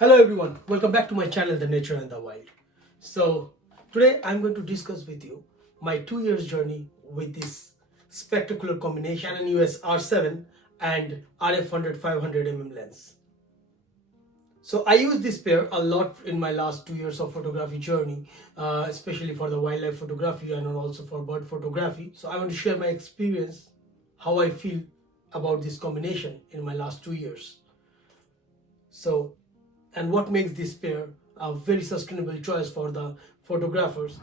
Hello everyone, welcome back to my channel The Nature and the Wild. So today I'm going to discuss with you my 2 years journey with this spectacular combination Canon Eos R7 and RF 500mm lens. So I use this pair a lot in my last 2 years of photography journey, especially for the wildlife photography and also for bird photography. So I want to share my experience, how I feel about this combination in my last 2 years. And what makes this pair a very sustainable choice for the photographers.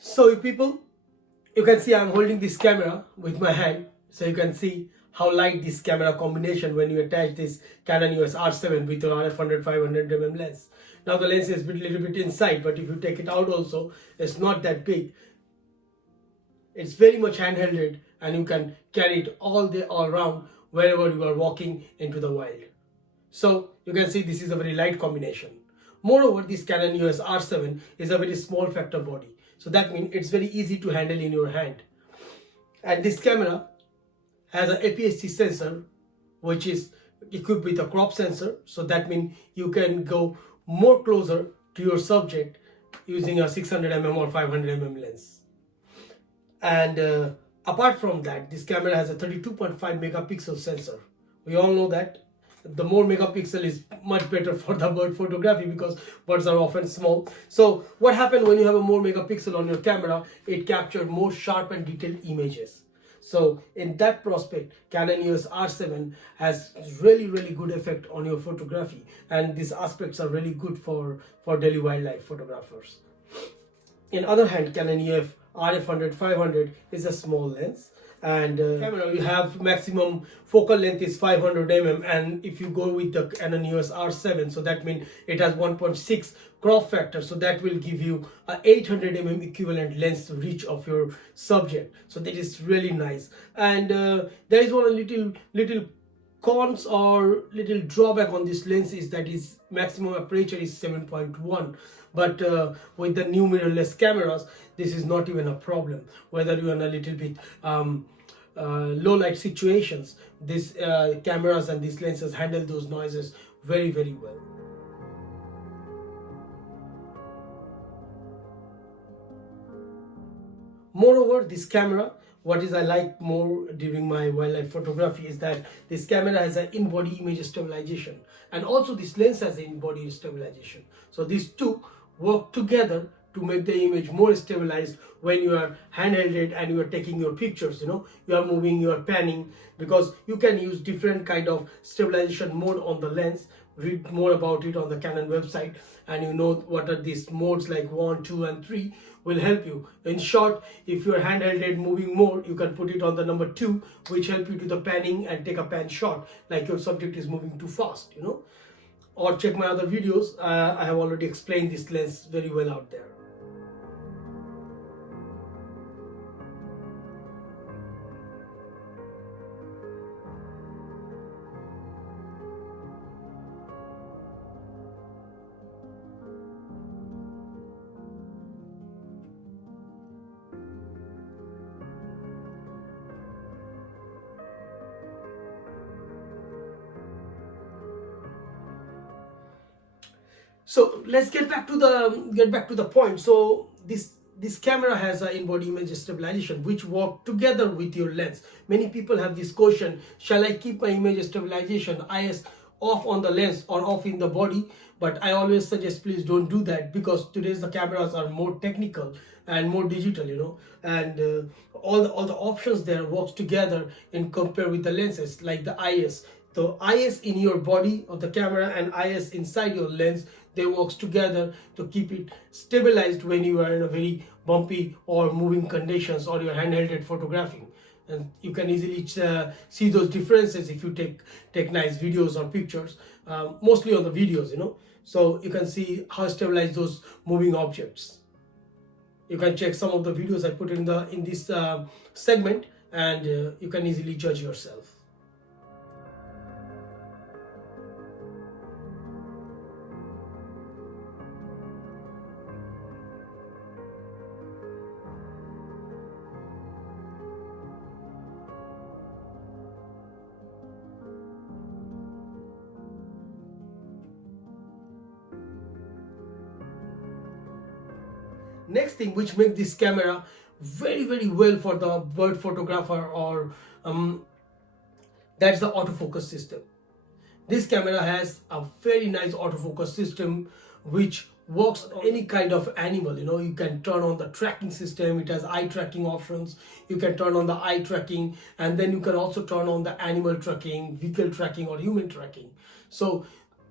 So people, you can see I'm holding this camera with my hand, so you can see how light this camera combination when you attach this Canon Eos R7 with your RF 500mm lens. Now the lens is a little bit inside, but if you take it out also, it's not that big. It's very much handheld and you can carry it all around wherever you are walking into the wild. So you can see this is a very light combination. Moreover, this Canon Eos R7 is a very small factor body. So that means it's very easy to handle in your hand. And this camera has an APS-C sensor which is equipped with a crop sensor. So that means you can go more closer to your subject using a 600mm or 500mm lens. And apart from that, this camera has a 32.5 megapixel sensor. We all know that the more megapixel is much better for the bird photography because birds are often small. So what happens when you have a more megapixel on your camera, it captures more sharp and detailed images. So in that prospect, Canon Eos R7 has really good effect on your photography, and these aspects are really good for daily wildlife photographers. In other hand, Canon EF RF 500 is a small lens, and camera you have maximum focal length is 500mm, and if you go with the Canon Eos R7, so that means it has 1.6 crop factor, so that will give you a 800mm equivalent lens reach of your subject. So that is really nice. And there is one little cons or little drawback on this lens is that its maximum aperture is 7.1, but with the new mirrorless cameras this is not even a problem. Whether you're in a little bit low light situations, these cameras and these lenses handle those noises very well. Moreover, this camera, what is I like more during my wildlife photography is that this camera has an in-body image stabilization, and also this lens has an in-body stabilization. So these two work together to make the image more stabilized when you are handheld it and you are taking your pictures. You are moving, you are panning, because you can use different kind of stabilization mode on the lens. Read more about it on the Canon website, and you know what are these modes like 1, 2 and 3 will help you. In short, if you are handheld moving more, you can put it on the number 2, which help you do the panning and take a pan shot like your subject is moving too fast, or check my other videos. I have already explained this lens very well out there. So let's get back to the point. So this camera has an in-body image stabilization which work together with your lens. Many people have this question: shall I keep my image stabilization IS off on the lens or off in the body? But I always suggest please don't do that, because today's the cameras are more technical and more digital, and all the options there works together in compare with the lenses like the IS. So IS in your body of the camera and IS inside your lens, they works together to keep it stabilized when you are in a very bumpy or moving conditions or you're handheld photographing. And you can easily see those differences if you take nice videos or pictures, mostly on the videos, so you can see how stabilized those moving objects. You can check some of the videos I put in this segment, and you can easily judge yourself. Next thing which makes this camera very well for the bird photographer, or that's the autofocus system. This camera has a very nice autofocus system which works on any kind of animal. You can turn on the tracking system. It has eye tracking options. You can turn on the eye tracking, and then you can also turn on the animal tracking, vehicle tracking, or human tracking. So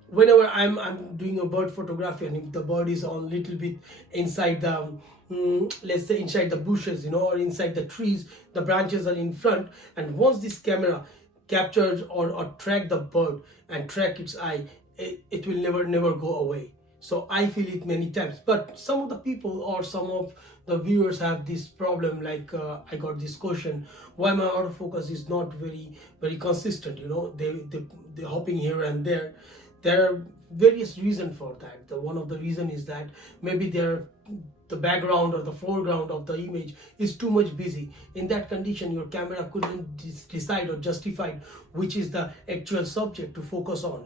whenever I'm doing a bird photography, and if the bird is on little bit inside the let's say inside the bushes, or inside the trees, the branches are in front, and once this camera captures or track the bird and track its eye, it will never go away. So I feel it many times. But some of the people or some of the viewers have this problem, like I got this question, why my autofocus is not very consistent. They're hopping here and there. There are various reasons for that. One of the reason is that maybe the background or the foreground of the image is too much busy. In that condition, your camera couldn't decide or justify which is the actual subject to focus on.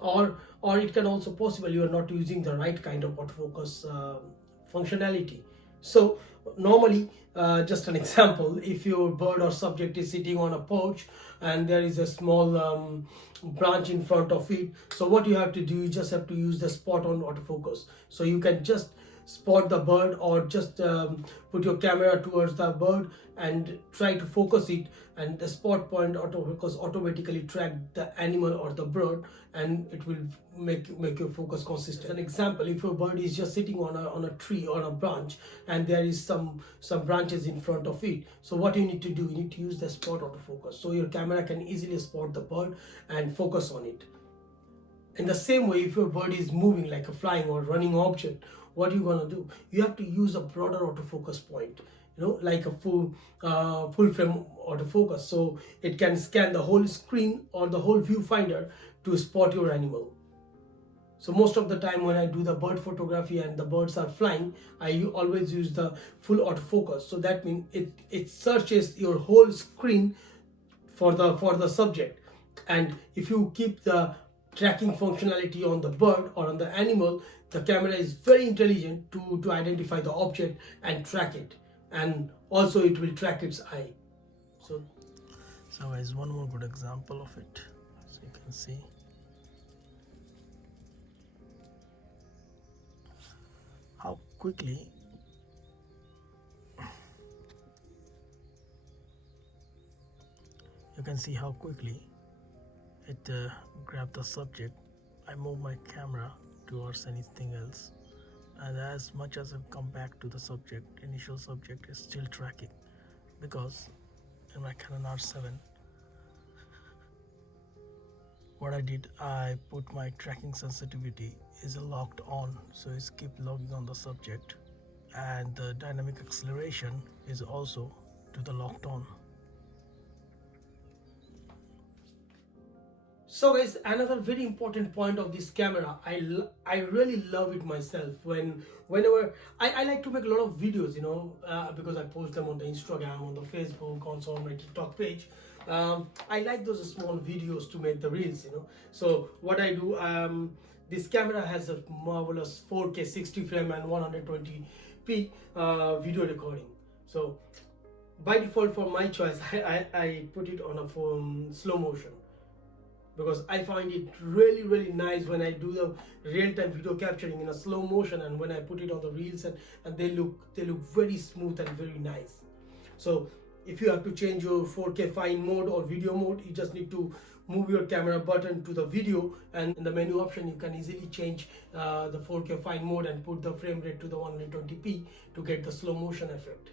Or it can also possible you are not using the right kind of autofocus functionality. So normally, just an example, if your bird or subject is sitting on a porch and there is a small branch in front of it, so what you have to do, you just have to use the spot on autofocus. So you can just spot the bird, or just put your camera towards the bird and try to focus it, and the spot point autofocus automatically track the animal or the bird, and it will make your focus consistent. As an example, if your bird is just sitting on a tree or a branch, and there is some branches in front of it, so what you need to do, you need to use the spot autofocus, so your camera can easily spot the bird and focus on it. In the same way, if your bird is moving like a flying or running object, what are you gonna do? You have to use a broader autofocus point, like a full frame autofocus, so it can scan the whole screen or the whole viewfinder to spot your animal. So most of the time when I do the bird photography and the birds are flying, I always use the full autofocus. So that means it searches your whole screen for the subject. And if you keep the tracking functionality on the bird or on the animal, the camera is very intelligent to identify the object and track it, and also it will track its eye. So guys, one more good example of it, so you can see how quickly it grabbed the subject. I move my camera towards anything else, and as much as I've come back to the initial subject is still tracking, because in my Canon R7 what I did, I put my tracking sensitivity is locked on, so it's keep logging on the subject, and the dynamic acceleration is also to the locked on. So guys, another very important point of this camera, I really love it myself. Whenever I like to make a lot of videos, because I post them on the Instagram, on the Facebook, also on my TikTok page. I like those small videos to make the reels, So what I do, this camera has a marvelous 4K 60 frame and 120p video recording. So by default, for my choice, I put it on a slow motion, because I find it really nice when I do the real-time video capturing in a slow motion, and when I put it on the reels, and they look very smooth and very nice. So if you have to change your 4K fine mode or video mode, you just need to move your camera button to the video, and in the menu option you can easily change the 4K fine mode and put the frame rate to the 120p to get the slow motion effect.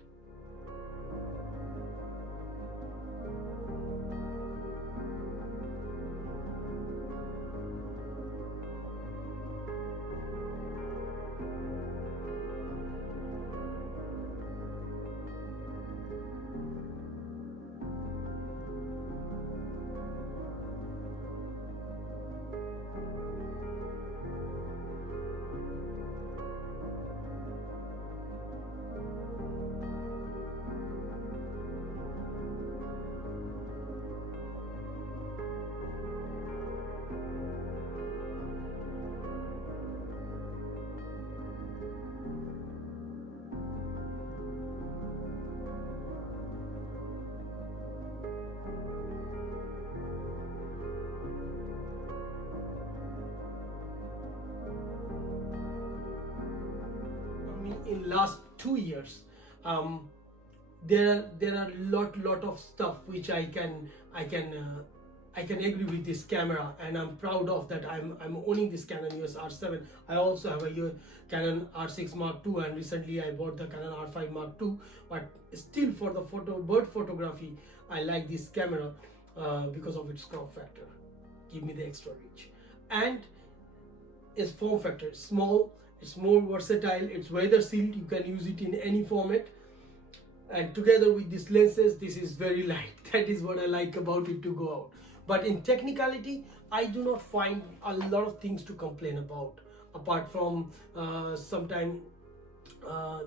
me in last 2 years. There are lot of stuff which I can agree with this camera, and I'm proud of that. I'm owning this Canon Eos R7. I also have a Canon R6 Mark II, and recently I bought the Canon R5 Mark II. But still, for the bird photography, I like this camera because of its crop factor. Give me the extra reach, and its form factor. It's small, it's more versatile, it's weather sealed. You can use it in any format. And together with these lenses, this is very light. That is what I like about it to go out. But in technicality, I do not find a lot of things to complain about, apart from sometimes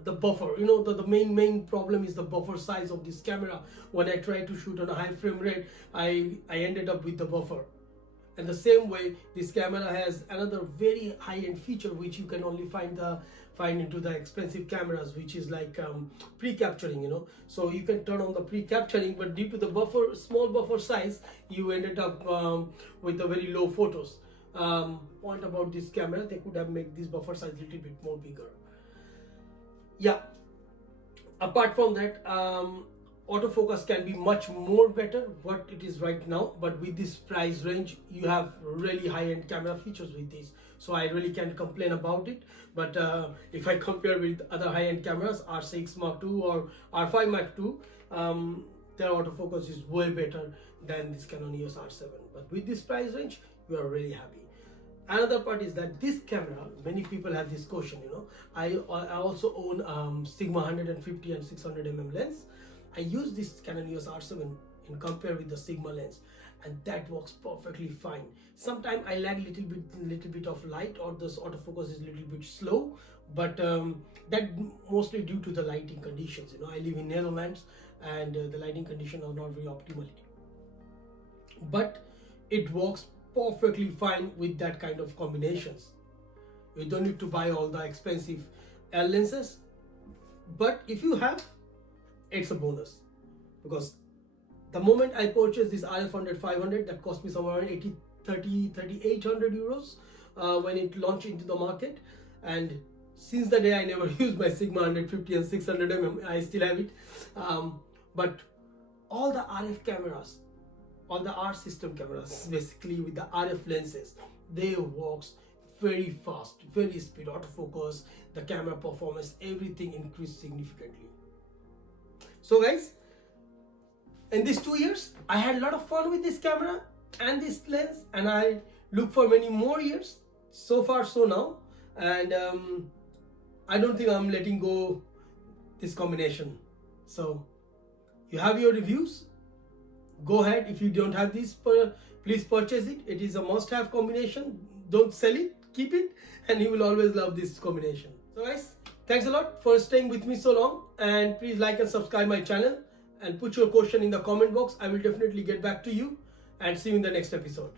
the buffer. You know, the main problem is the buffer size of this camera. When I try to shoot on a high frame rate, I ended up with the buffer. And the same way, this camera has another very high-end feature which you can only find into the expensive cameras, which is like pre-capturing, you know. So you can turn on the pre-capturing, but due to the small buffer size, you ended up with the very low photos. Point about this camera, they could have made this buffer size a little bit more bigger. Yeah. Apart from that, autofocus can be much more better what it is right now, but with this price range you have really high-end camera features with this, so I really can't complain about it. But if I compare with other high-end cameras, R6 Mark II or R5 Mark II, their autofocus is way better than this Canon Eos R7. But with this price range, you are really happy. Another part is that this camera, many people have this question, you know. I also own Sigma 150 and 600 lens. I use this Canon Eos R7 in compare with the Sigma lens, and that works perfectly fine. Sometimes I lag little bit of light, or this autofocus is a little bit slow, but that mostly due to the lighting conditions. You know, I live in Netherlands, and the lighting conditions are not very optimal. But it works perfectly fine with that kind of combinations. You don't need to buy all the expensive L lenses, but if you have, it's a bonus, because the moment I purchased this RF 500, that cost me somewhere around 3,800 euros when it launched into the market. And since the day I never used my Sigma 150 and 600 I still have it. But all the RF cameras, all the R system cameras, basically with the RF lenses, they works very fast, very speed, autofocus, the camera performance, everything increased significantly. So guys, in these 2 years, I had a lot of fun with this camera and this lens, and I look for many more years. So far, so now, and I don't think I'm letting go this combination. So you have your reviews. Go ahead. If you don't have this, please purchase it. It is a must-have combination. Don't sell it. Keep it, and you will always love this combination. So guys, thanks a lot for staying with me so long, and please like and subscribe my channel and put your question in the comment box. I will definitely get back to you, and see you in the next episode.